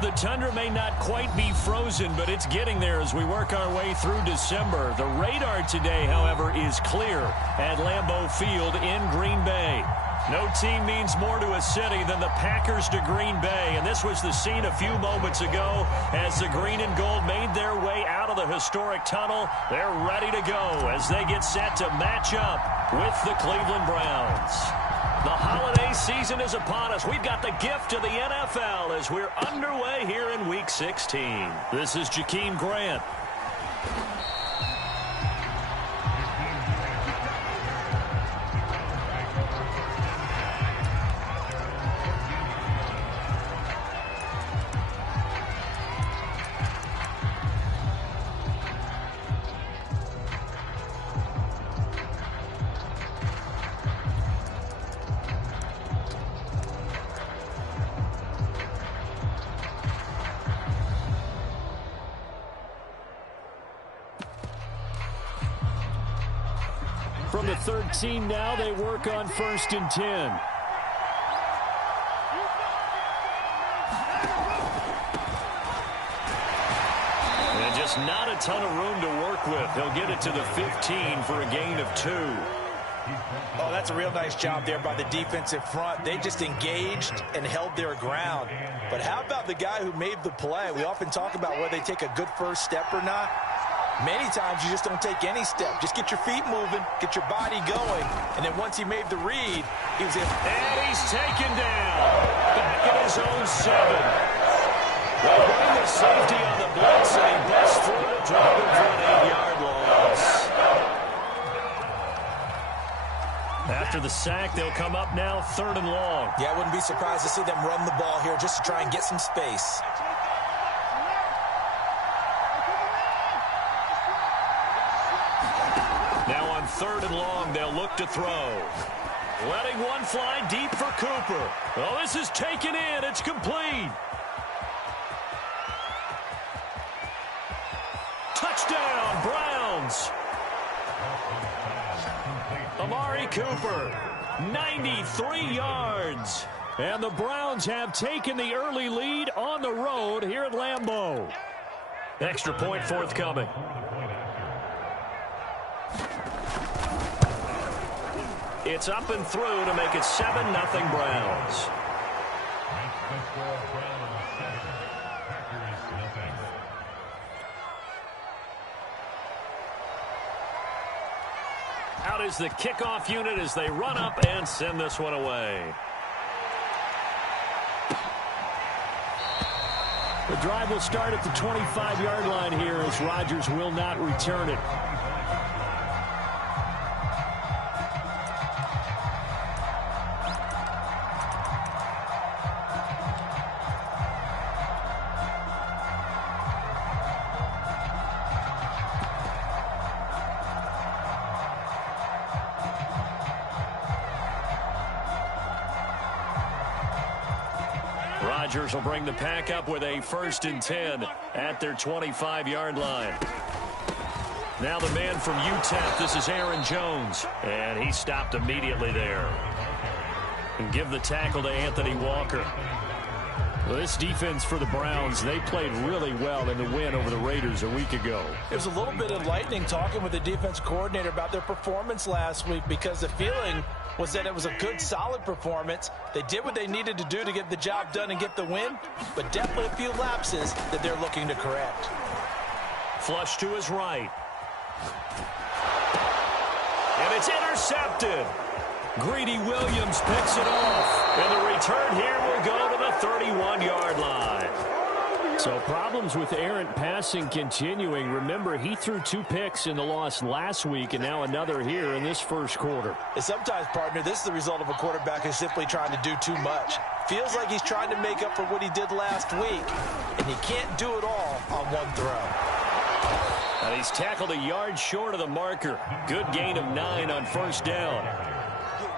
The tundra may not quite be frozen, but it's getting there as we work our way through December. The radar today, however, is clear at Lambeau Field in Green Bay. No team means more to a city than the Packers to Green Bay, and this was the scene a few moments ago as the green and gold made their way out of the historic tunnel. They're ready to go as they get set to match up with the Cleveland Browns. The holiday season is upon us. We've got the gift of the NFL as we're underway here in Week 16. This is Jakeem Grant. From the 13 now, they work on 1st and 10. And just not a ton of room to work with. He'll get it to the 15 for a gain of 2. Oh, that's a real nice job there by the defensive front. They just engaged and held their ground. But how about the guy who made the play? We often talk about whether they take a good first step or not. Many times you just don't take any step. Just get your feet moving, get your body going, and then once he made the read, he was in. And he's taken down. Back at his own 7. They bring the safety on the blitz, and he busts through to drop him for an 8-yard loss. After the sack, they'll come up now 3rd and long. Yeah, I wouldn't be surprised to see them run the ball here just to try and get some space. Now on 3rd and long, they'll look to throw. Letting one fly deep for Cooper. Oh, this is taken in. It's complete. Touchdown, Browns. Amari Cooper, 93 yards. And the Browns have taken the early lead on the road here at Lambeau. Extra point forthcoming. It's up and through to make it 7-0 Browns. Out is the kickoff unit as they run up and send this one away. The drive will start at the 25-yard line here as Rodgers will not return it. Rodgers will bring the pack up with a 1st and 10 at their 25-yard line. Now the man from UTEP, this is Aaron Jones. And he stopped immediately there. And give the tackle to Anthony Walker. Well, this defense for the Browns, they played really well in the win over the Raiders a week ago. It was a little bit enlightening talking with the defense coordinator about their performance last week because the feeling was that it was a good, solid performance. They did what they needed to do to get the job done and get the win, but definitely a few lapses that they're looking to correct. Flush to his right. And it's intercepted. Greedy Williams picks it off. And the return here will go to the 31-yard line. So problems with errant passing continuing. Remember, he threw 2 picks in the loss last week and now another here in this first quarter. And sometimes, partner, this is the result of a quarterback who's simply trying to do too much. Feels like he's trying to make up for what he did last week, and he can't do it all on one throw. And he's tackled a yard short of the marker. Good gain of 9 on 1st down.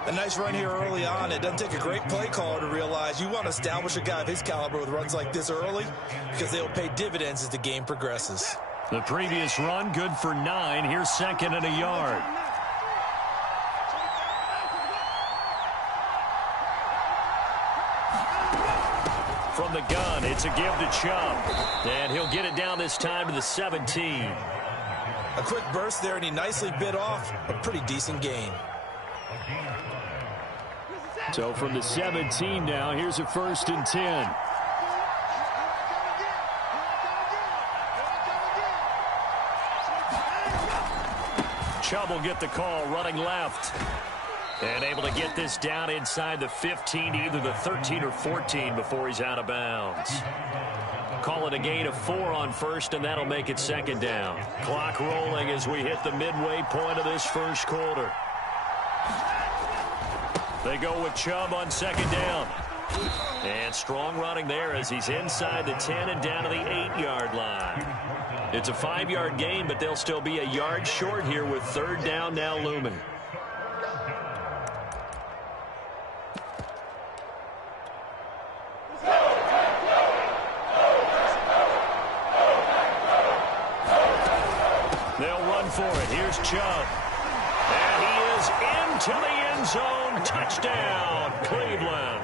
A nice run here early on. It doesn't take a great play caller to realize you want to establish a guy of his caliber with runs like this early because they'll pay dividends as the game progresses. The previous run good for 9. Here's 2nd and a yard. From the gun, it's a give to Chubb. And he'll get it down this time to the 17. A quick burst there, and he nicely bit off a pretty decent gain. So from the 17 now, here's a 1st and 10. Chubb will get the call running left. And able to get this down inside the 15, either the 13 or 14 before he's out of bounds. Call it a gain of 4 on 1st, and that'll make it 2nd down. Clock rolling as we hit the midway point of this 1st quarter. They go with Chubb on 2nd down. And strong running there as he's inside the 10 and down to the 8-yard line. It's a 5-yard gain, but they'll still be a yard short here with 3rd down now looming. They'll run for it. Here's Chubb. And he is into the end zone. Touchdown, Cleveland.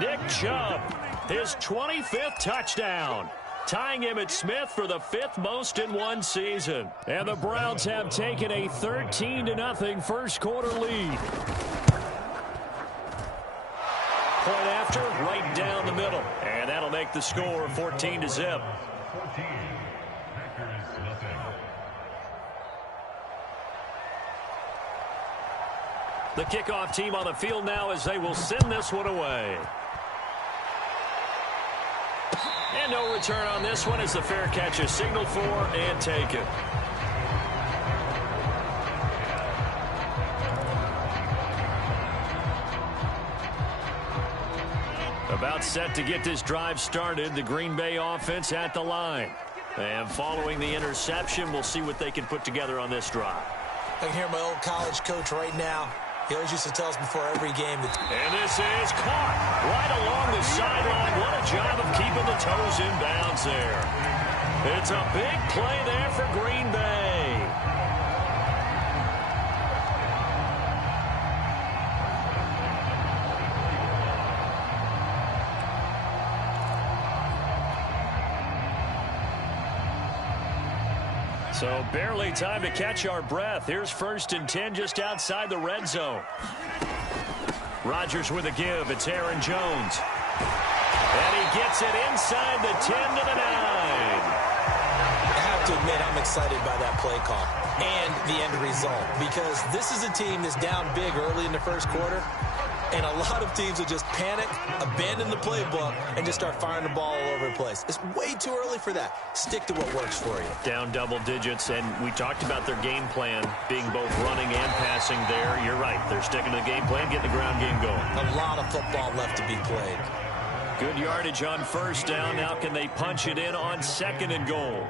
Nick Chubb, his 25th touchdown, tying Emmitt Smith for the 5th most in one season. And the Browns have taken a 13-0 first quarter lead. Point after, right down the middle. And that'll make the score 14-0. The kickoff team on the field now as they will send this one away. And no return on this one as the fair catch is signaled for and taken. About set to get this drive started, the Green Bay offense at the line. And following the interception, we'll see what they can put together on this drive. I can hear my old college coach right now. He always used to tell us before every game that... And this is caught right along the sideline. What a job of keeping the toes in bounds there. It's a big play there for Green Bay. So barely time to catch our breath. Here's 1st and 10 just outside the red zone. Rodgers with a give. It's Aaron Jones. And he gets it inside the 10 to the 9. I have to admit, I'm excited by that play call and the end result, because this is a team that's down big early in the 1st quarter. And a lot of teams will just panic, abandon the playbook, and just start firing the ball all over the place. It's way too early for that. Stick to what works for you. Down double digits, and we talked about their game plan being both running and passing there. You're right. They're sticking to the game plan, getting the ground game going. A lot of football left to be played. Good yardage on 1st down. Now can they punch it in on 2nd and goal?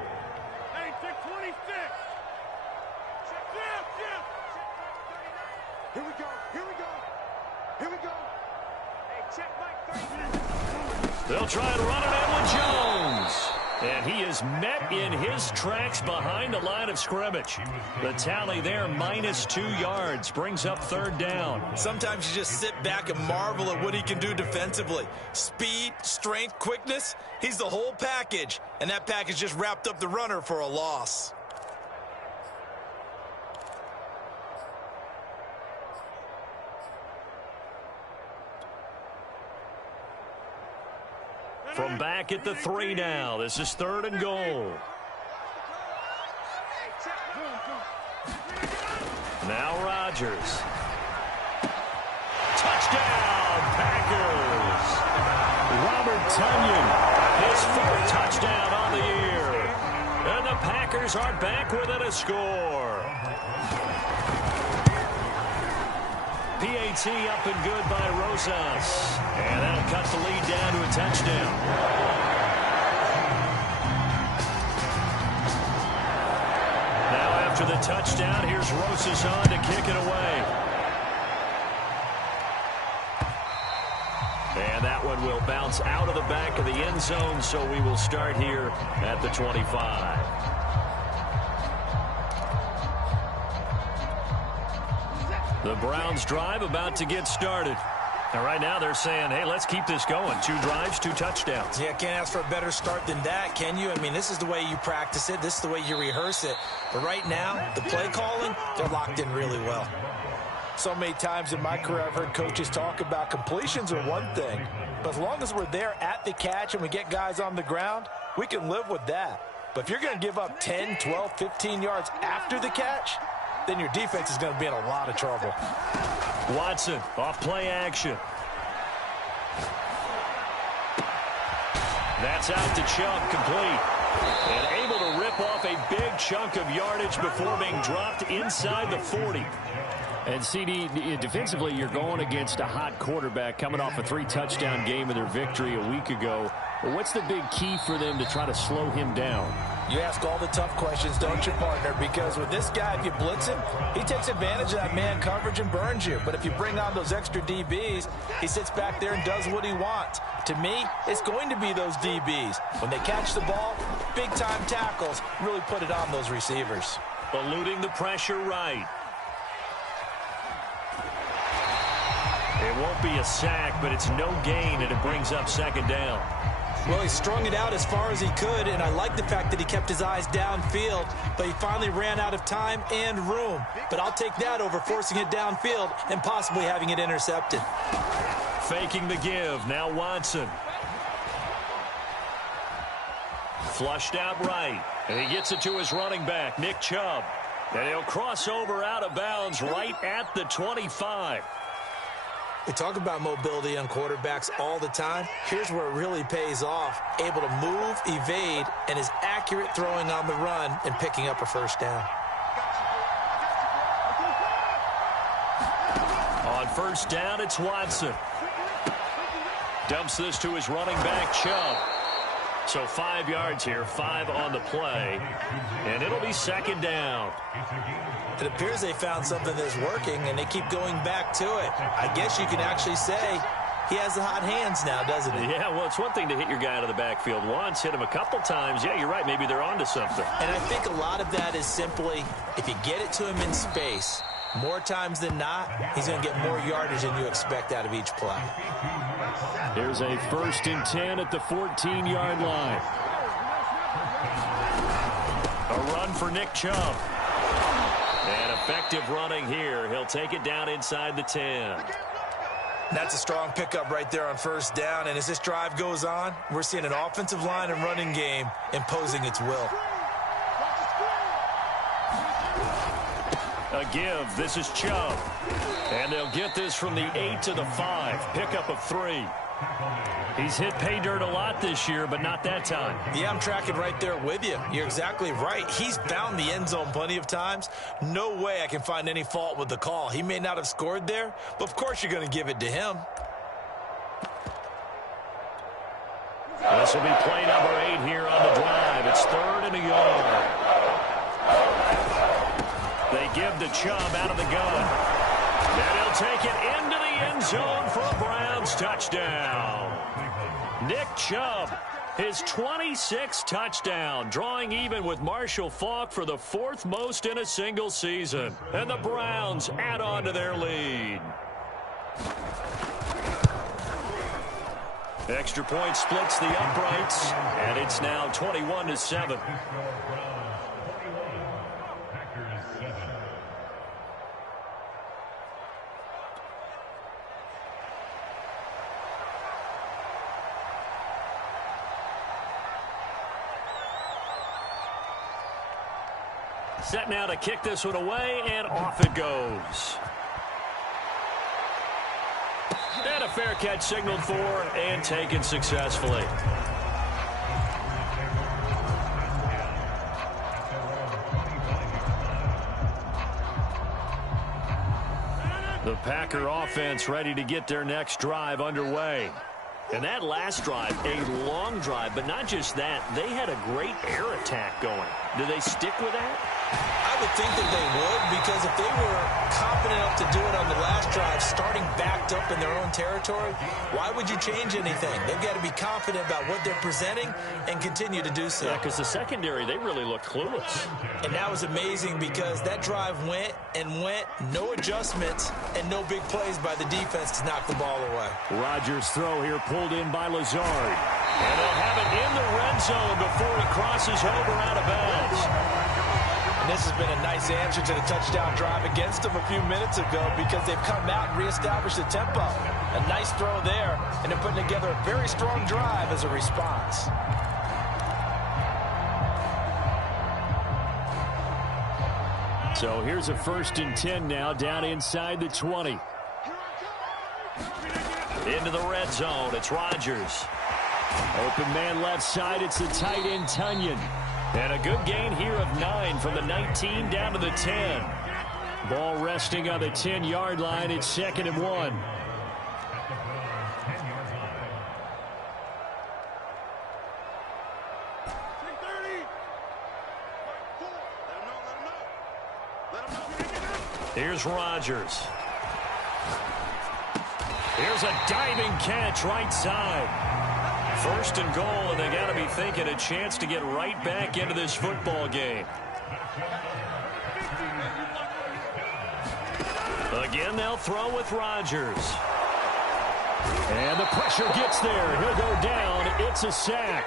Hey, check 26. Check down. Here we go. Here we go. Hey, check Mike 39. They'll try and run it in with Jones. And he is met in his tracks behind the line of scrimmage. The tally there, -2 yards, brings up 3rd down. Sometimes you just sit back and marvel at what he can do defensively. Speed, strength, quickness, he's the whole package. And that package just wrapped up the runner for a loss. From back at the 3 now. This is 3rd and goal. Now Rodgers. Touchdown, Packers. Robert Tonyan, his 4th touchdown on the year. And the Packers are back within a score. PAT up and good by Rosas. And that'll cut the lead down to a touchdown. Now after the touchdown, here's Rosas on to kick it away. And that one will bounce out of the back of the end zone, so we will start here at the 25. The Browns drive about to get started. And right now they're saying, hey, let's keep this going. 2 drives, 2 touchdowns. Yeah, can't ask for a better start than that, can you? I mean, this is the way you practice it. This is the way you rehearse it. But right now, the play calling, they're locked in really well. So many times in my career, I've heard coaches talk about completions are one thing. But as long as we're there at the catch and we get guys on the ground, we can live with that. But if you're going to give up 10, 12, 15 yards after the catch, then your defense is going to be in a lot of trouble. Watson off play action. That's out to Chubb, complete. And able to rip off a big chunk of yardage before being dropped inside the 40. And CD, defensively, you're going against a hot quarterback coming off a 3-touchdown game in their victory a week ago. But what's the big key for them to try to slow him down? You ask all the tough questions, don't you, partner? Because with this guy, if you blitz him, he takes advantage of that man coverage and burns you. But if you bring on those extra DBs, he sits back there and does what he wants. To me, it's going to be those DBs. When they catch the ball, big-time tackles really put it on those receivers. Eluding the pressure right. It won't be a sack, but it's no gain, and it brings up 2nd down. Well, he strung it out as far as he could, and I like the fact that he kept his eyes downfield, but he finally ran out of time and room. But I'll take that over forcing it downfield and possibly having it intercepted. Faking the give. Now Watson. Flushed out right. And he gets it to his running back, Nick Chubb. And he'll cross over out of bounds right at the 25. We talk about mobility on quarterbacks all the time. Here's where it really pays off. Able to move, evade, and is accurate throwing on the run and picking up a 1st down. On 1st down, it's Watson. Dumps this to his running back, Chubb. So 5 yards here, 5 on the play. And it'll be 2nd down. It appears they found something that's working, and they keep going back to it. I guess you can actually say he has the hot hands now, doesn't he? Yeah, well, it's one thing to hit your guy out of the backfield once, hit him a couple times. Yeah, you're right. Maybe they're onto something. And I think a lot of that is simply if you get it to him in space, more times than not, he's going to get more yardage than you expect out of each play. There's a 1st and 10 at the 14-yard line. A run for Nick Chubb. And effective running here. He'll take it down inside the 10. That's a strong pickup right there on 1st down. And as this drive goes on, we're seeing an offensive line and running game imposing its will. A give. This is Chubb. And they'll get this from the 8 to the 5. Pickup of 3. He's hit pay dirt a lot this year, but not that time. Yeah, I'm tracking right there with you. You're exactly right. He's found the end zone plenty of times. No way I can find any fault with the call. He may not have scored there, but of course you're going to give it to him. This will be play number 8 here on the drive. It's 3rd and a yard. They give to Chubb out of the gun. And he'll take it into the end zone for a Browns touchdown. Nick Chubb, his 26th touchdown, drawing even with Marshall Faulk for the 4th most in a single season. And the Browns add on to their lead. Extra point splits the uprights, and it's now 21-7. Set now to kick this one away, and off it goes. And a fair catch signaled for and taken successfully. The Packer offense ready to get their next drive underway. And that last drive, a long drive, but not just that. They had a great air attack going. Do they stick with that? I would think that they would, because if they were confident enough to do it on the last drive, starting backed up in their own territory, why would you change anything? They've got to be confident about what they're presenting and continue to do so. Yeah, because the secondary, they really looked clueless. And that was amazing because that drive went and went, no adjustments, and no big plays by the defense to knock the ball away. Rodgers' throw here pulled in by Lazard. And they'll have it in the red zone before he crosses over out of bounds. And this has been a nice answer to the touchdown drive against them a few minutes ago because they've come out and reestablished the tempo. A nice throw there, and they're putting together a very strong drive as a response. So here's a 1st and 10 now, down inside the 20. Into the red zone, it's Rodgers. Open man left side, it's the tight end Tonyan. And a good gain here of 9 from the 19 down to the 10. Ball resting on the 10-yard line, it's 2nd and 1. Here's Rodgers. Here's a diving catch right side. 1st and goal, and they got to be thinking a chance to get right back into this football game. Again, they'll throw with Rodgers. And the pressure gets there. He'll go down. It's a sack.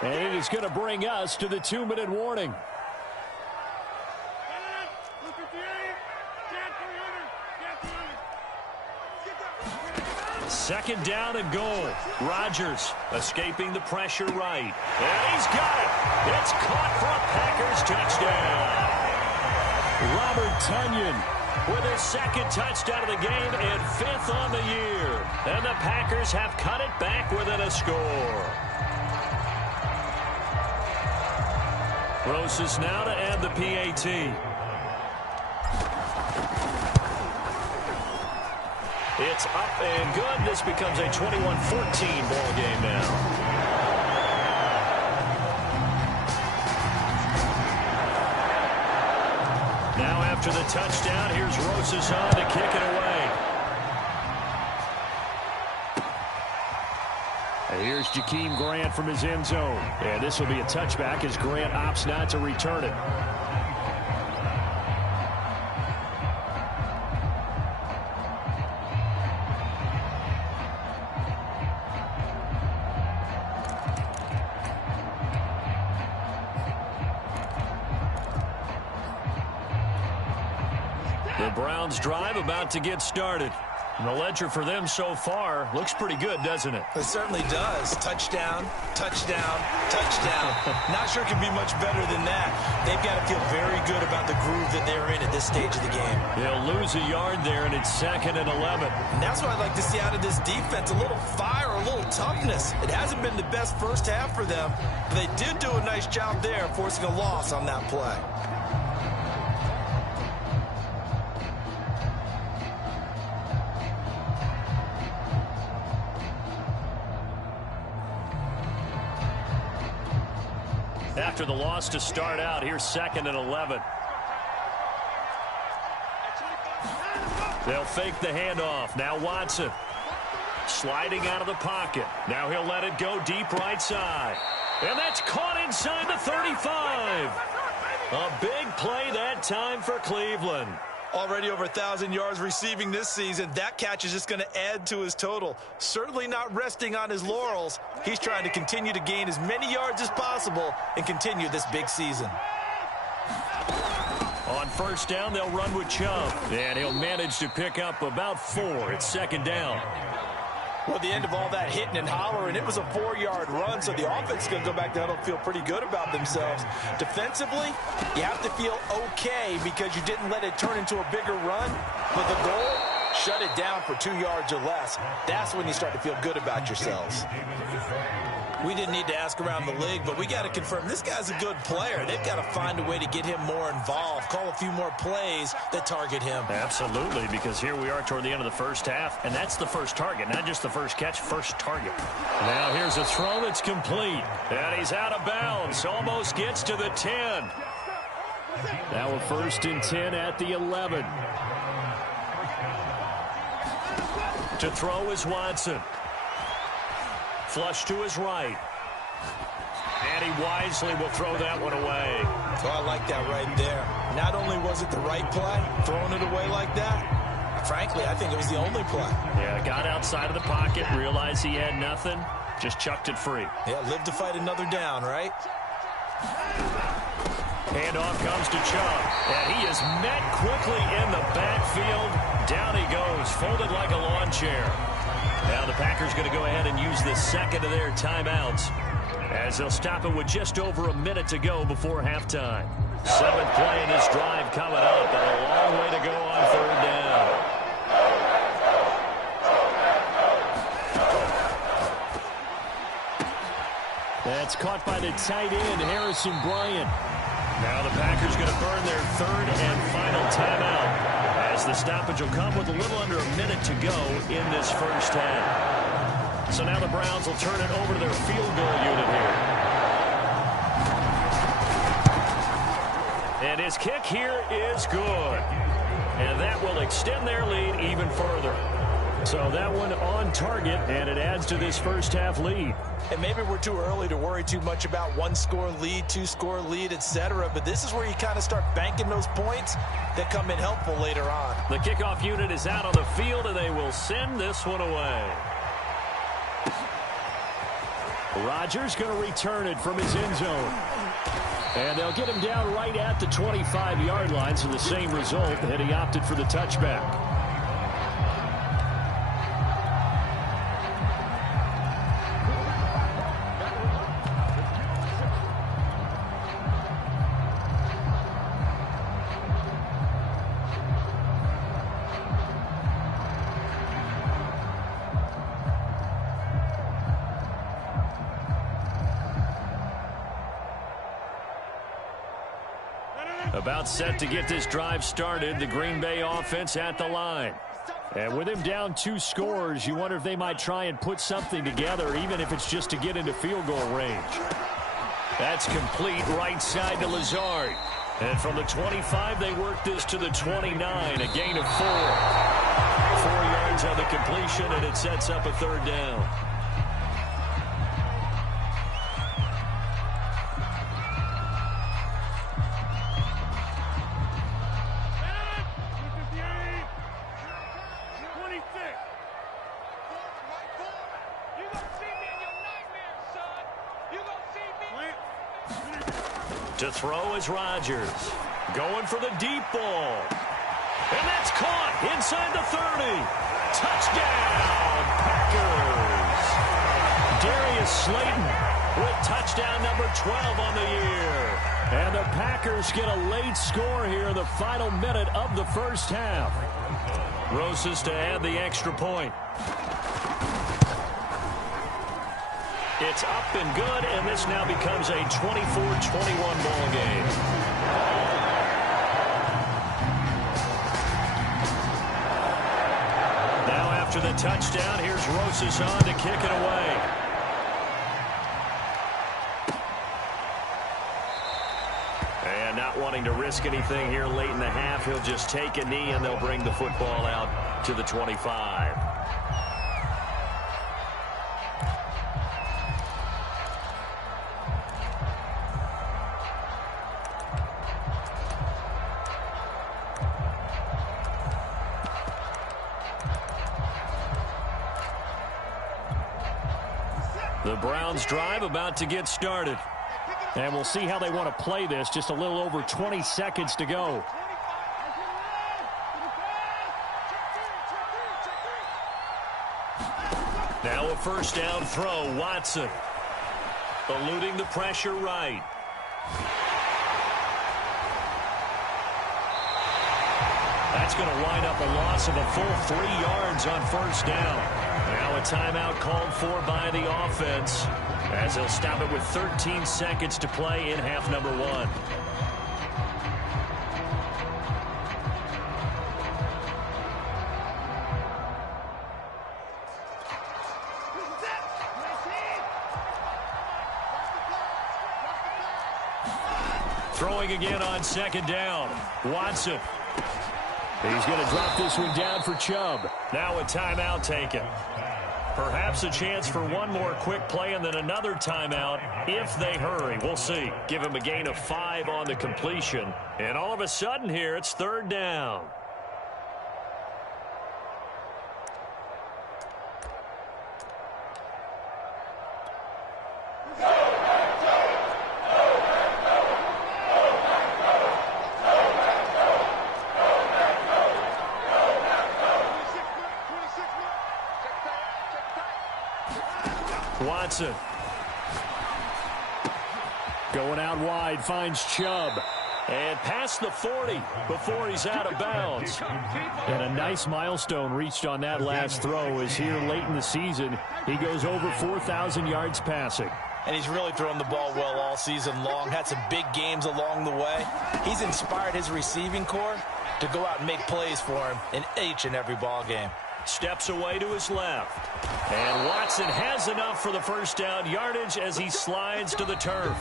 And it is going to bring us to the 2-minute warning. 2nd down and goal. Rodgers escaping the pressure right. And he's got it. It's caught for a Packers touchdown. Robert Tonyan with his 2nd touchdown of the game and 5th on the year. And the Packers have cut it back within a score. Rosas now to add the PAT. It's up and good. This becomes a 21-14 ball game now. Now after the touchdown, here's Rosas on to kick it away. And here's Jakeem Grant from his end zone. And this will be a touchback as Grant opts not to return it. The Browns drive about to get started. And the ledger for them so far looks pretty good, doesn't it? It certainly does. Touchdown, touchdown, touchdown. Not sure it can be much better than that. They've got to feel very good about the groove that they're in at this stage of the game. They'll lose a yard there, and it's 2nd and 11. And that's what I'd like to see out of this defense, a little fire, a little toughness. It hasn't been the best first half for them, but they did do a nice job there forcing a loss on that play. After the loss to start out, here's 2nd and 11. They'll fake the handoff. Now Watson sliding out of the pocket. Now he'll let it go deep right side. And that's caught inside the 35. A big play that time for Cleveland. Already over 1,000 yards receiving this season. That catch is just going to add to his total. Certainly not resting on his laurels. He's trying to continue to gain as many yards as possible and continue this big season. On 1st down, they'll run with Chubb. And he'll manage to pick up about 4. It's 2nd down. Well, the end of all that hitting and hollering, it was a 4-yard run, so the offense is going to go back down and feel pretty good about themselves. Defensively, you have to feel okay because you didn't let it turn into a bigger run, but the goal, shut it down for 2 yards or less. That's when you start to feel good about yourselves. We didn't need to ask around the league, but we got to confirm this guy's a good player. They've got to find a way to get him more involved, call a few more plays that target him. Absolutely, because here we are toward the end of the first half, and that's the first target, not just the first catch, first target. Now here's a throw that's complete, and he's out of bounds, almost gets to the 10. Now a 1st and 10 at the 11. To throw is Watson. Flush to his right. And he wisely will throw that one away. So I like that right there. Not only was it the right play, throwing it away like that, frankly, I think it was the only play. Yeah, got outside of the pocket, realized he had nothing, just chucked it free. Yeah, live to fight another down, right? Handoff comes to Chubb, and he is met quickly in the backfield. Down he goes, folded like a lawn chair. Now the Packers going to go ahead and use the second of their timeouts, as they'll stop it with just over a minute to go before halftime. 7th play in this drive coming up, and a long way to go on 3rd down. That's caught by the tight end, Harrison Bryant. Now the Packers going to burn their 3rd and final timeout, as the stoppage will come with a little under a minute to go in this first half. So now the Browns will turn it over to their field goal unit here. And his kick here is good. And that will extend their lead even further. So that one on target, and it adds to this first half lead. And maybe we're too early to worry too much about 1-score lead, 2-score lead, etc. But this is where you kind of start banking those points that come in helpful later on. The kickoff unit is out on the field, and they will send this one away. Rodgers going to return it from his end zone. And they'll get him down right at the 25-yard line, so the same result, and he opted for the touchback. About set to get this drive started, the Green Bay offense at the line. And with him down 2 scores, you wonder if they might try and put something together, even if it's just to get into field goal range. That's complete right side to Lazard. And from the 25, they work this to the 29, a gain of 4. 4 yards on the completion, and it sets up a 3rd down. To throw is Rodgers. Going for the deep ball. And that's caught inside the 30. Touchdown, Packers. Darius Slayton with touchdown number 12 on the year. And the Packers get a late score here in the final minute of the first half. Rosas to add the extra point. It's up and good, and this now becomes a 24-21 ball game. Now after the touchdown, here's Rosas on to kick it away. And not wanting to risk anything here late in the half, he'll just take a knee, and they'll bring the football out to the 25. The Browns drive about to get started. And we'll see how they want to play this. Just a little over 20 seconds to go. Now a first down throw, Watson. Eluding the pressure right. That's going to wind up a loss of a full 3 yards on first down. Now a timeout called for by the offense, as they'll stop it with 13 seconds to play in half number 1. Throwing again on second down. Watson. He's going to drop this one down for Chubb. Now a timeout taken. Perhaps a chance for one more quick play and then another timeout if they hurry. We'll see. Give him a gain of 5 on the completion. And all of a sudden here, it's third down. Watson. Going out wide, finds Chubb. And past the 40 before he's out of bounds. And a nice milestone reached on that last throw as here late in the season, he goes over 4,000 yards passing. And he's really thrown the ball well all season long. Had some big games along the way. He's inspired his receiving corps to go out and make plays for him in each and every ball game. Steps away to his left. And Watson has enough for the first down yardage as he slides to the turf.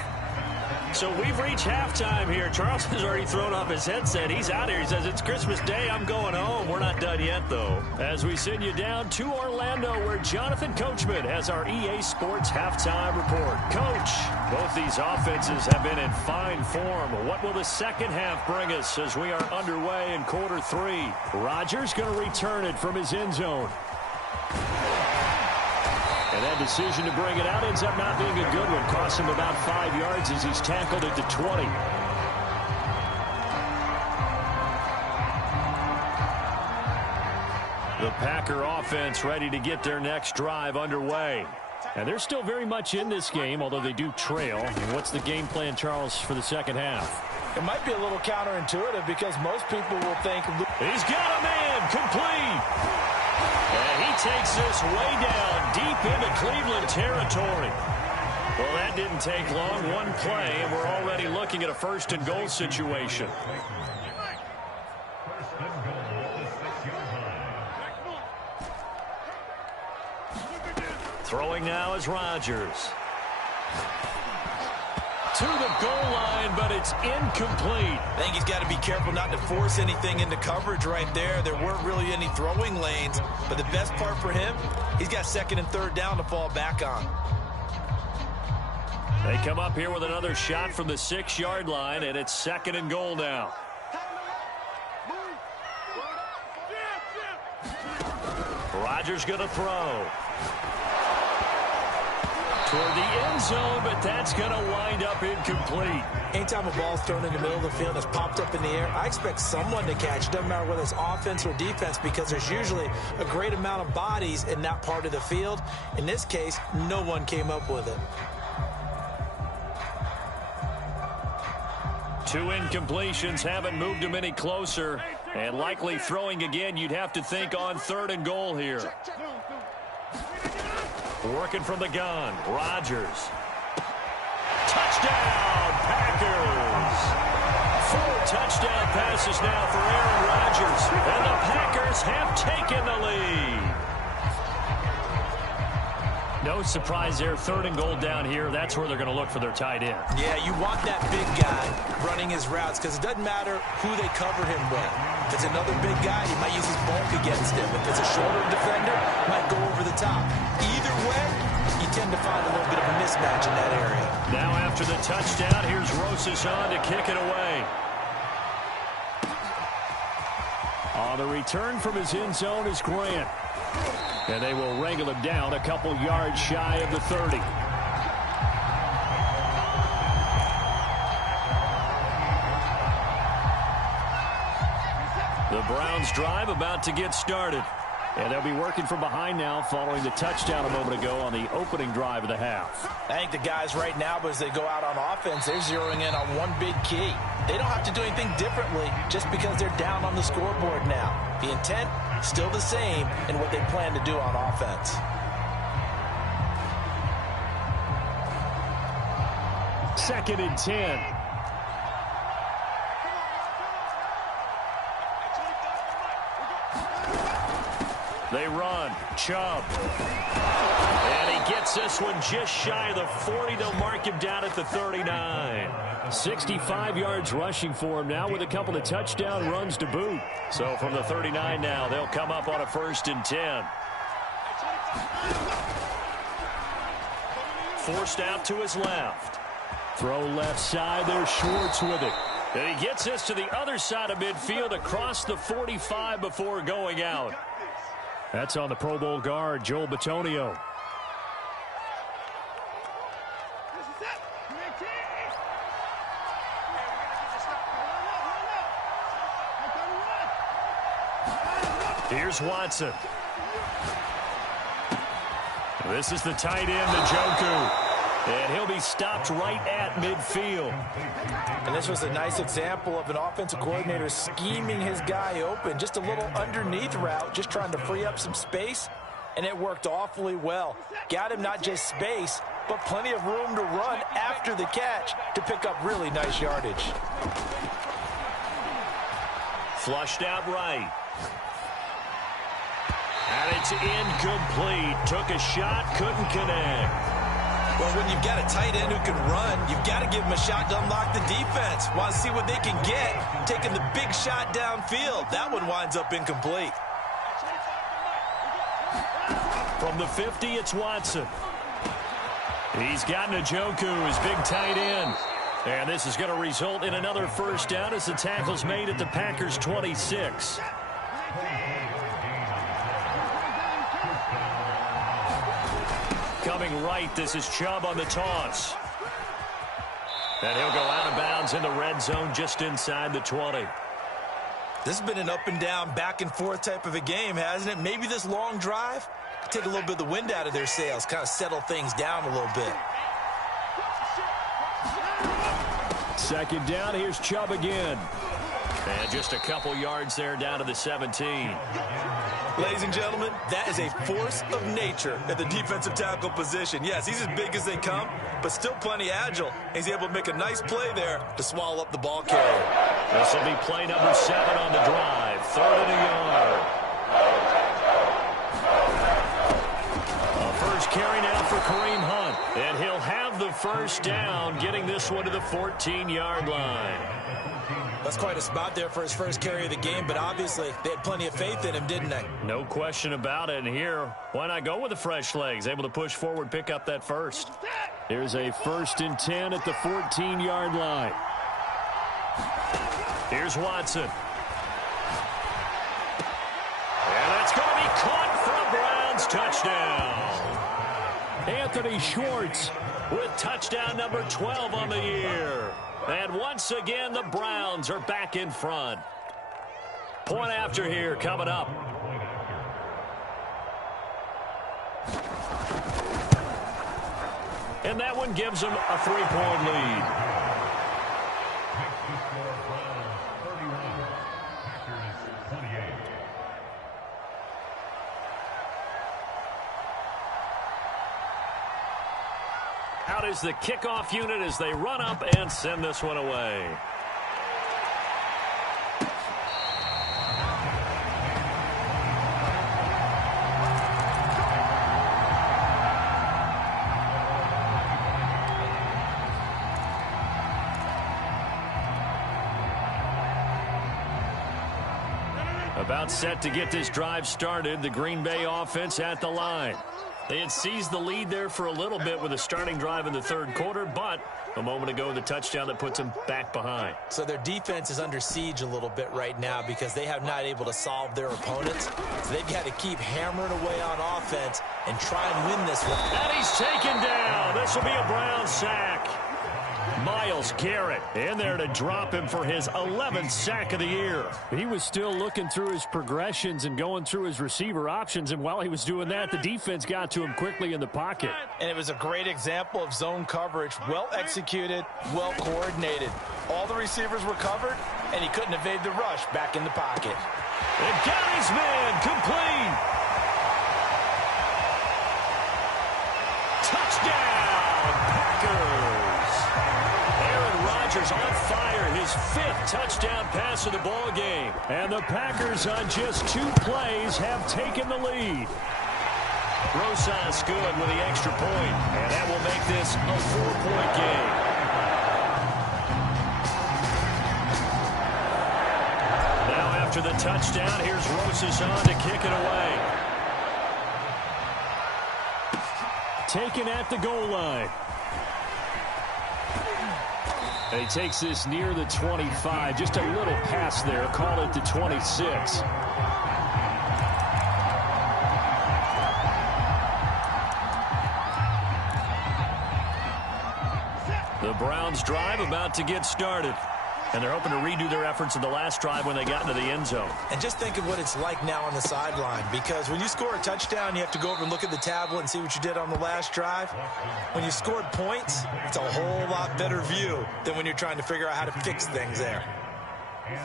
So we've reached halftime here. Charles has already thrown off his headset. He's out here. He says, it's Christmas Day. I'm going home. We're not done yet, though. As we send you down to Orlando, where Jonathan Coachman has our EA Sports halftime report. Coach, both these offenses have been in fine form. What will the second half bring us as we are underway in quarter 3? Rodgers going to return it from his end zone. And that decision to bring it out ends up not being a good one. Cost him about 5 yards as he's tackled at the 20. The Packer offense ready to get their next drive underway. And they're still very much in this game, although they do trail. And what's the game plan, Charles, for the second half? It might be a little counterintuitive because most people will think... He's got a man complete. And he takes this way down deep into Cleveland territory. Well, that didn't take long. One play, and we're already looking at a first and goal situation. Throwing now is Rodgers. To the goal line, but it's incomplete. I think he's got to be careful not to force anything into coverage right there. There weren't really any throwing lanes, but the best part for him, he's got second and third down to fall back on. They come up here with another shot from the 6-yard line, and it's second and goal now. Rodgers going to throw. Toward the end zone, but that's going to wind up incomplete. Anytime a ball's thrown in the middle of the field and it's popped up in the air, I expect someone to catch. It doesn't matter whether it's offense or defense because there's usually a great amount of bodies in that part of the field. In this case, no one came up with it. 2 incompletions haven't moved him any closer. And likely throwing again, you'd have to think on third and goal here. Working from the gun, Rodgers. Touchdown, Packers! 4 touchdown passes now for Aaron Rodgers, and the Packers have taken the lead. No surprise there, third and goal down here. That's where they're going to look for their tight end. Yeah, you want that big guy running his routes because it doesn't matter who they cover him with. If it's another big guy, he might use his bulk against him. If it's a shorter defender, he might go over the top. Either way, you tend to find a little bit of a mismatch in that area. Now after the touchdown, here's Rosas on to kick it away. On the return from his end zone is Grant. And they will wrangle him down a couple yards shy of the 30. The Browns drive about to get started. And they'll be working from behind now following the touchdown a moment ago on the opening drive of the half. I think the guys right now, as they go out on offense, they're zeroing in on one big key. They don't have to do anything differently just because they're down on the scoreboard now. The intent, still the same in what they plan to do on offense. Second and 10. They run. Chubb. And he gets this one just shy of the 40. They'll mark him down at the 39. 65 yards rushing for him now with a couple of touchdown runs to boot. So from the 39 now, they'll come up on a 1st and 10. Forced out to his left. Throw left side. There's Schwartz with it. And he gets this to the other side of midfield across the 45 before going out. That's on the Pro Bowl guard, Joel Bitonio. Here's Watson. This is the tight end, Njoku. And he'll be stopped right at midfield. And this was a nice example of an offensive coordinator scheming his guy open. Just a little underneath route, just trying to free up some space. And it worked awfully well. Got him not just space, but plenty of room to run after the catch to pick up really nice yardage. Flushed out right. And it's incomplete. Took a shot, couldn't connect. Well, when you've got a tight end who can run, you've got to give him a shot to unlock the defense. Want to see what they can get. Taking the big shot downfield. That one winds up incomplete. From the 50, it's Watson. He's got Njoku, his big tight end. And this is going to result in another 1st down as the tackle's made at the Packers' 26. Coming right, this is Chubb on the toss. And he'll go out of bounds in the red zone just inside the 20. This has been an up and down, back and forth type of a game, hasn't it? Maybe this long drive could take a little bit of the wind out of their sails, kind of settle things down a little bit. 2nd down, here's Chubb again. And just a couple yards there down to the 17. Ladies and gentlemen, that is a force of nature at the defensive tackle position. Yes, he's as big as they come, but still plenty agile. He's able to make a nice play there to swallow up the ball carrier. This will be play number 7 on the drive. 3rd and a yard. A first carry now for Kareem Hunt. And he'll have the 1st down, getting this one to the 14-yard line. That's quite a spot there for his first carry of the game, but obviously they had plenty of faith in him, didn't they? No question about it. And here, why not go with the fresh legs? Able to push forward, pick up that 1st. Here's a 1st and 10 at the 14-yard line. Here's Watson. And that's going to be caught for a Browns touchdown. Anthony Schwartz with touchdown number 12 on the year. And once again, the Browns are back in front. Point after here coming up. And that one gives them a 3-point lead. Out is the kickoff unit as they run up and send this one away. About set to get this drive started, the Green Bay offense at the line. They had seized the lead there for a little bit with a starting drive in the 3rd quarter, but a moment ago, the touchdown that puts them back behind. So their defense is under siege a little bit right now because they have not able to solve their opponents. So they've got to keep hammering away on offense and try and win this one. And he's taken down. This will be a Brown sack. Myles Garrett in there to drop him for his 11th sack of the year. He was still looking through his progressions and going through his receiver options, and while he was doing that, the defense got to him quickly in the pocket. And it was a great example of zone coverage, well executed, well coordinated. All the receivers were covered, and he couldn't evade the rush back in the pocket. And got his man complete. Touchdown, Packers. Rodgers on fire, his 5th touchdown pass of the ball game. And the Packers on just 2 plays have taken the lead. Rosas good with the extra point, and that will make this a 4-point game. Now after the touchdown, here's Rosas on to kick it away. Taken at the goal line. And he takes this near the 25. Just a little pass there. Call it the 26. The Browns drive about to get started. And they're hoping to redo their efforts in the last drive when they got into the end zone. And just think of what it's like now on the sideline, because when you score a touchdown, you have to go over and look at the tablet and see what you did on the last drive. When you scored points, it's a whole lot better view than when you're trying to figure out how to fix things there.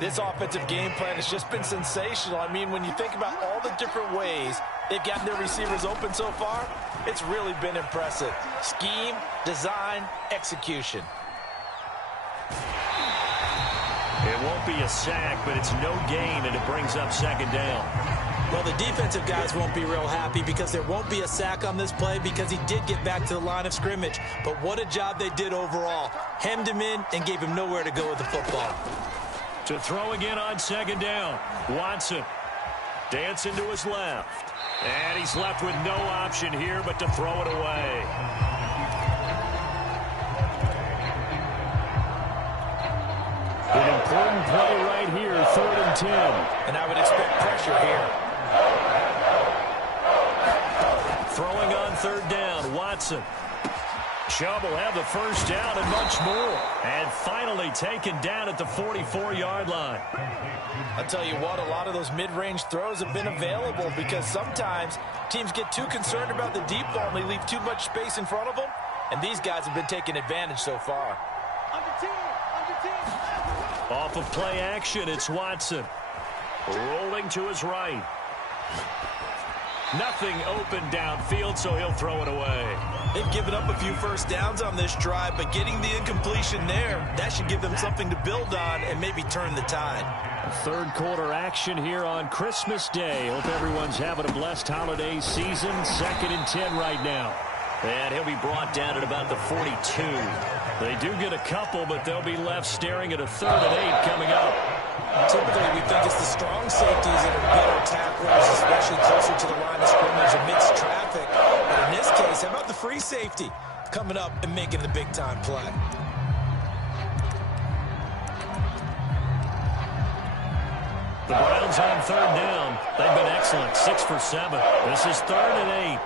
This offensive game plan has just been sensational. I mean, when you think about all the different ways they've gotten their receivers open so far, it's really been impressive. Scheme, design, execution. It won't be a sack, but it's no gain, and it brings up 2nd down. Well, the defensive guys won't be real happy because there won't be a sack on this play because he did get back to the line of scrimmage. But what a job they did overall. Hemmed him in and gave him nowhere to go with the football. To throw again on 2nd down. Watson dancing to his left. And he's left with no option here but to throw it away. An important play right here, 3rd and 10. And I would expect pressure here. Throwing on 3rd down, Watson. Chubb will have the 1st down and much more. And finally taken down at the 44-yard line. I'll tell you what, a lot of those mid-range throws have been available because sometimes teams get too concerned about the deep ball and they leave too much space in front of them. And these guys have been taking advantage so far. Off of play action, it's Watson. Rolling to his right. Nothing open downfield, so he'll throw it away. They've given up a few 1st downs on this drive, but getting the incompletion there, that should give them something to build on and maybe turn the tide. 3rd quarter action here on Christmas Day. Hope everyone's having a blessed holiday season. 2nd and 10 right now. And he'll be brought down at about the 42. They do get a couple, but they'll be left staring at a 3rd and 8 coming up. Typically, we think it's the strong safeties that are better tacklers, especially closer to the line of scrimmage amidst traffic. But in this case, how about the free safety coming up and making the big-time play? The Browns on 3rd down. They've been excellent, 6 for 7. This is 3rd and 8.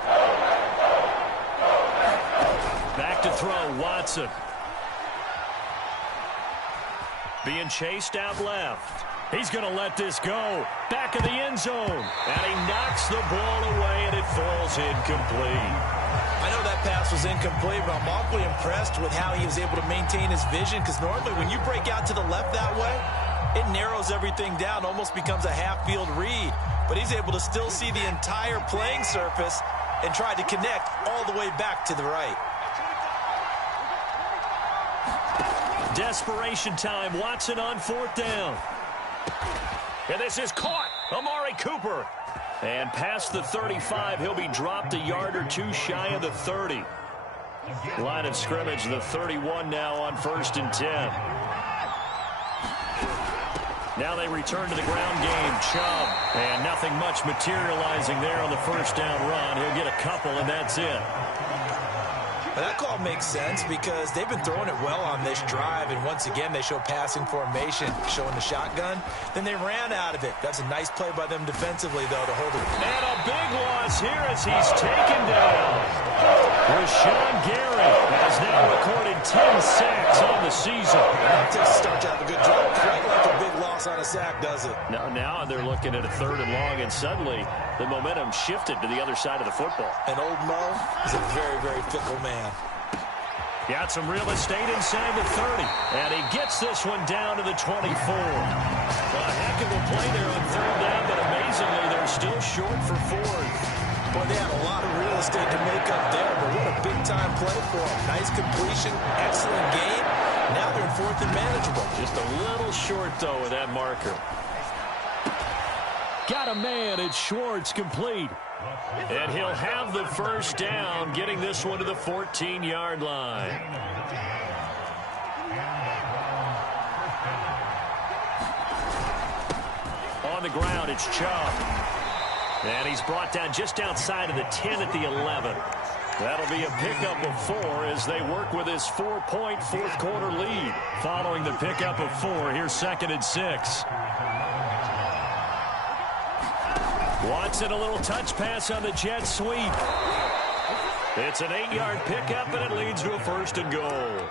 Back to throw, Watson. Being chased out left. He's going to let this go. Back of the end zone. And he knocks the ball away, and it falls incomplete. I know that pass was incomplete, but I'm awfully impressed with how he was able to maintain his vision, because normally when you break out to the left that way, it narrows everything down, almost becomes a half-field read. But he's able to still see the entire playing surface and try to connect all the way back to the right. Desperation time. Watson on 4th down. And this is caught. Amari Cooper. And past the 35, he'll be dropped a yard or 2 shy of the 30. Line of scrimmage, the 31 now on 1st and 10. Now they return to the ground game. Chubb. And nothing much materializing there on the 1st down run. He'll get a couple, and that's it. But that call makes sense because they've been throwing it well on this drive, and once again they show passing formation, showing the shotgun. Then they ran out of it. That's a nice play by them defensively, though, to hold it. And a big loss here as he's taken down. Rashawn Gary has now recorded 10 sacks on the season. That takes a start to have a good drive. Quite like a big loss on a sack, does it? Now they're looking at a 3rd and long, and suddenly the momentum shifted to the other side of the football. And old Mo is a very, very fickle man. Got some real estate inside the 30, and he gets this one down to the 24. A heck of a play there on 3rd down, but amazingly, they're still short for 4th. Boy, they had a lot of real estate to make up there, but what a big-time play for them. Nice completion, excellent game, Now they're in 4th and manageable. Just a little short, though, with that marker. Got a man. It's Schwartz, complete. And he'll have the first down, getting this one to the 14-yard line. On the ground, it's Chubb. And he's brought down just outside of the 10 at the 11. That'll be a pickup of 4 as they work with his 4-point fourth-quarter lead. Following the pickup of 4, here's 2nd and 6. Watson, a little touch pass on the jet sweep. It's an 8-yard pickup, and it leads to a 1st and goal.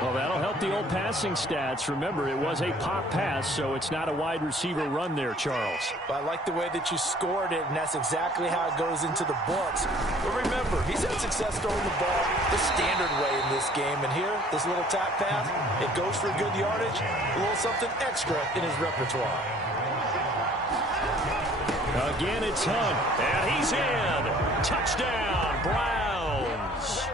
Well, that'll help the old passing stats. Remember, it was a pop pass, so it's not a wide receiver run there, Charles. But I like the way that you scored it, and that's exactly how it goes into the books. But remember, he's had success throwing the ball the standard way in this game. And here, this little tap pass, it goes for good yardage, a little something extra in his repertoire. Again, it's Hunt, and he's in. Touchdown, Browns.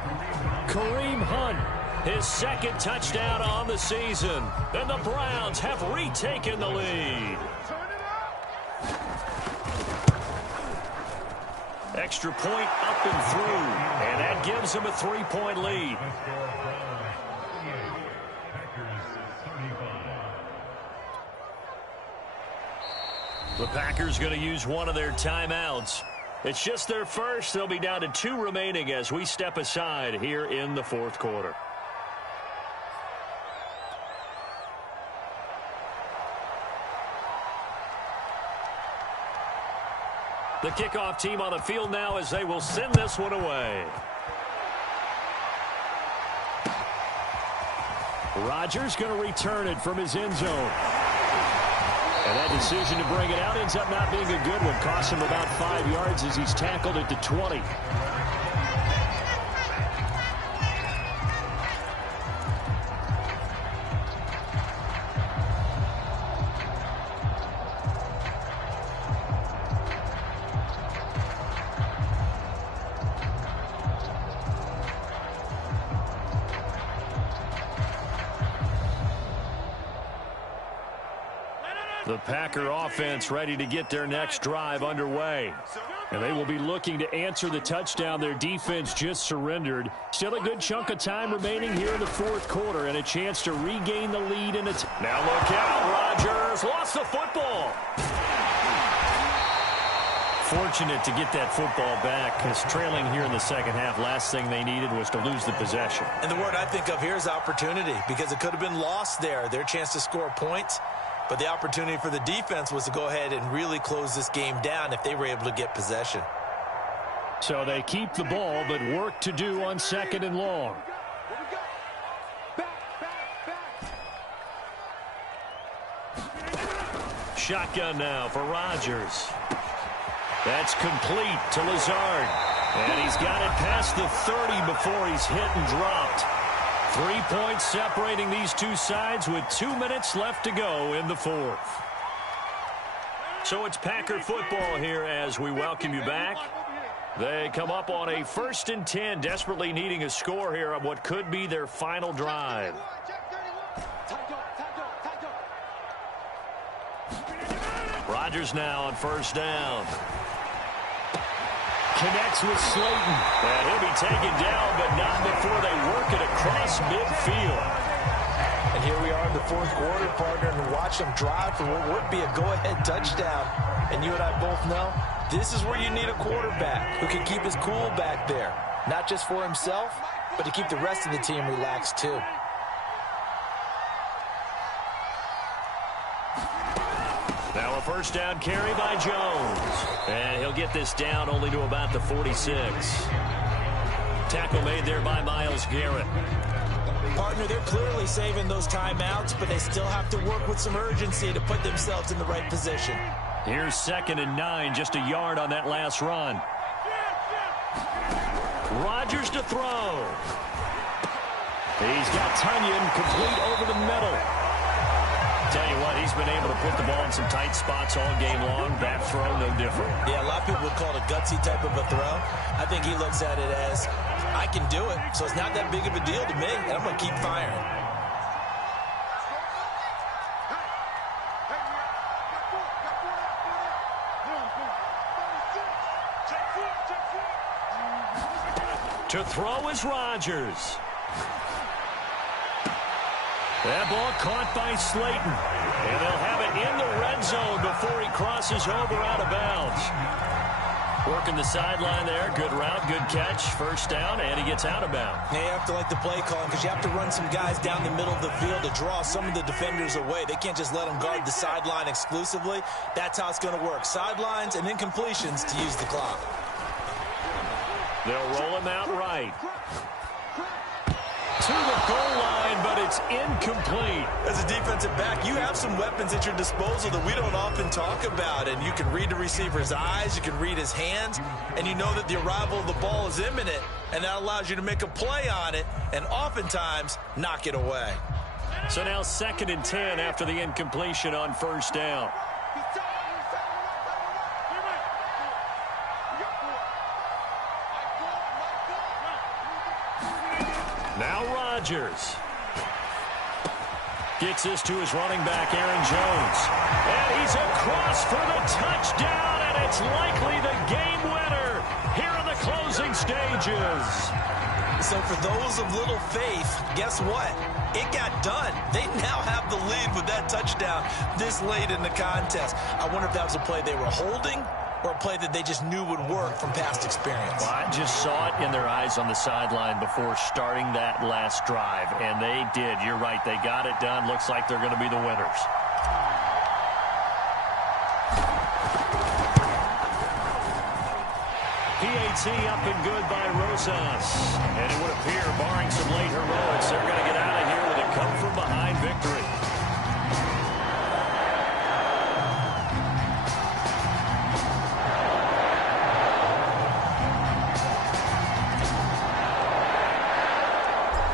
Kareem Hunt, his 2nd touchdown on the season. And the Browns have retaken the lead. Extra point up and through, and that gives them a 3-point lead. The Packers going to use one of their timeouts. It's just their first. They'll be down to 2 remaining as we step aside here in the 4th quarter. The kickoff team on the field now as they will send this one away. Rodgers going to return it from his end zone. And that decision to bring it out ends up not being a good one. Costs him about 5 yards as he's tackled at the 20. The Packer offense ready to get their next drive underway. And they will be looking to answer the touchdown their defense just surrendered. Still a good chunk of time remaining here in the 4th quarter and a chance to regain the lead. Now look out, Rodgers lost the football. Fortunate to get that football back because trailing here in the 2nd half, last thing they needed was to lose the possession. And the word I think of here is opportunity because it could have been lost there. Their chance to score points. But the opportunity for the defense was to go ahead and really close this game down if they were able to get possession. So they keep the ball, but work to do on 2nd and long. Shotgun now for Rodgers. That's complete to Lazard. And he's got it past the 30 before he's hit and dropped. 3 points separating these two sides with 2 minutes left to go in the 4th. So it's Packer football here as we welcome you back. They come up on a 1st and 10, desperately needing a score here on what could be their final drive. Rodgers now on 1st down. Connects with Slayton. And he'll be taken down, but not before they work it across midfield. And here we are in the 4th quarter, partner, and watch them drive for what would be a go-ahead touchdown. And you and I both know this is where you need a quarterback who can keep his cool back there. Not just for himself, but to keep the rest of the team relaxed too. Now a 1st down carry by Jones. And he'll get this down only to about the 46. Tackle made there by Myles Garrett. Partner, they're clearly saving those timeouts, but they still have to work with some urgency to put themselves in the right position. Here's 2nd and 9, just a yard on that last run. Rodgers to throw. He's got Tunyon complete over the middle. Tell you what, he's been able to put the ball in some tight spots all game long. That throw, no different. Yeah, a lot of people would call it a gutsy type of a throw. I think he looks at it as, I can do it, so it's not that big of a deal to me, and I'm going to keep firing. To throw is Rodgers. That ball caught by Slayton. And they'll have it in the red zone before he crosses over out of bounds. Working the sideline there. Good route, good catch. First down, and he gets out of bounds. Now you have to like the play call because you have to run some guys down the middle of the field to draw some of the defenders away. They can't just let them guard the sideline exclusively. That's how it's going to work. Sidelines and incompletions to use the clock. They'll roll him out right. To the goal line, but it's incomplete. As a defensive back, you have some weapons at your disposal that we don't often talk about. And you can read the receiver's eyes, you can read his hands, and you know that the arrival of the ball is imminent, and that allows you to make a play on it and oftentimes knock it away. So now 2nd and 10 after the incompletion on first down. Now Rodgers gets this to his running back, Aaron Jones. And he's across for the touchdown, and it's likely the game winner here in the closing stages. So for those of little faith, guess what? It got done. They now have the lead with that touchdown this late in the contest. I wonder if that was a play they were holding or a play that they just knew would work from past experience. Well, I just saw it in their eyes on the sideline before starting that last drive, and they did. You're right. They got it done. Looks like they're going to be the winners. PAT up and good by Rosas. And it would appear, barring some late heroics, they're going to get out of here with a come-from-behind victory.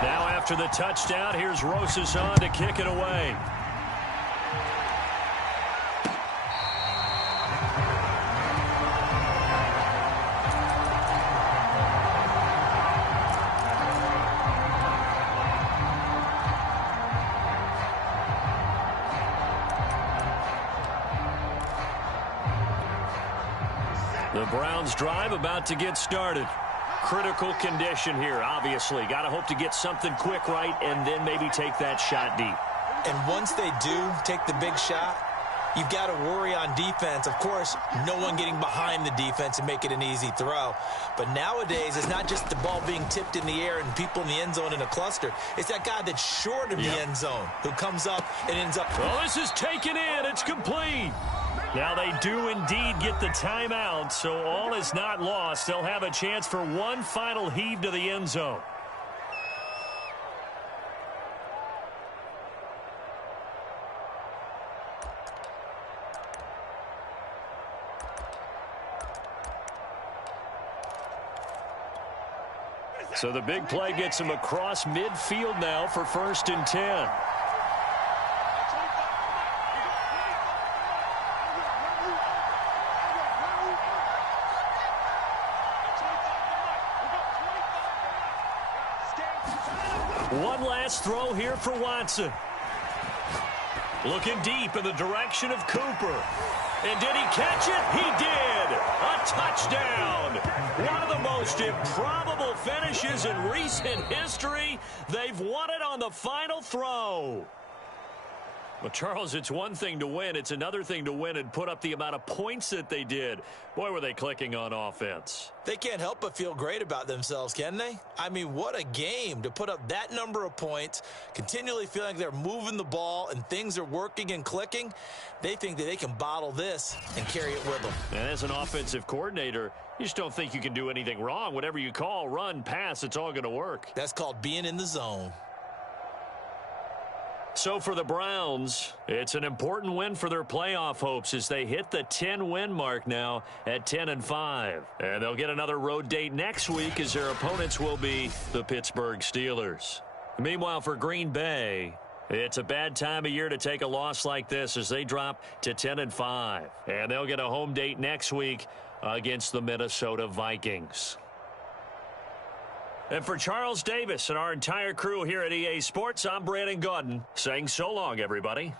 Now after the touchdown, here's Rosas on to kick it away. The Browns drive about to get started. Critical condition here, obviously. Got to hope to get something quick right and then maybe take that shot deep. And once they do take the big shot, you've got to worry on defense. Of course, no one getting behind the defense and make it an easy throw. But nowadays, it's not just the ball being tipped in the air and people in the end zone in a cluster. It's that guy that's short of the end zone who comes up and ends up. Well, this is taken in. It's complete. Now they do indeed get the timeout, so all is not lost. They'll have a chance for one final heave to the end zone. So the big play gets him across midfield now for 1st and 10. One last throw here for Watson. Looking deep in the direction of Cooper. And did he catch it? He did. A touchdown. One of the most improbable finishes in recent history. They've won it on the final throw. Well, Charles, it's one thing to win. It's another thing to win and put up the amount of points that they did. Boy, were they clicking on offense. They can't help but feel great about themselves, can they? I mean, what a game to put up that number of points, continually feeling like they're moving the ball and things are working and clicking. They think that they can bottle this and carry it with them. And as an offensive coordinator, you just don't think you can do anything wrong. Whatever you call, run, pass, it's all going to work. That's called being in the zone. So for the Browns, it's an important win for their playoff hopes as they hit the 10-win mark now at 10-5. And they'll get another road date next week as their opponents will be the Pittsburgh Steelers. Meanwhile, for Green Bay, it's a bad time of year to take a loss like this as they drop to 10-5. And they'll get a home date next week against the Minnesota Vikings. And for Charles Davis and our entire crew here at EA Sports, I'm Brandon Gaudin saying so long, everybody.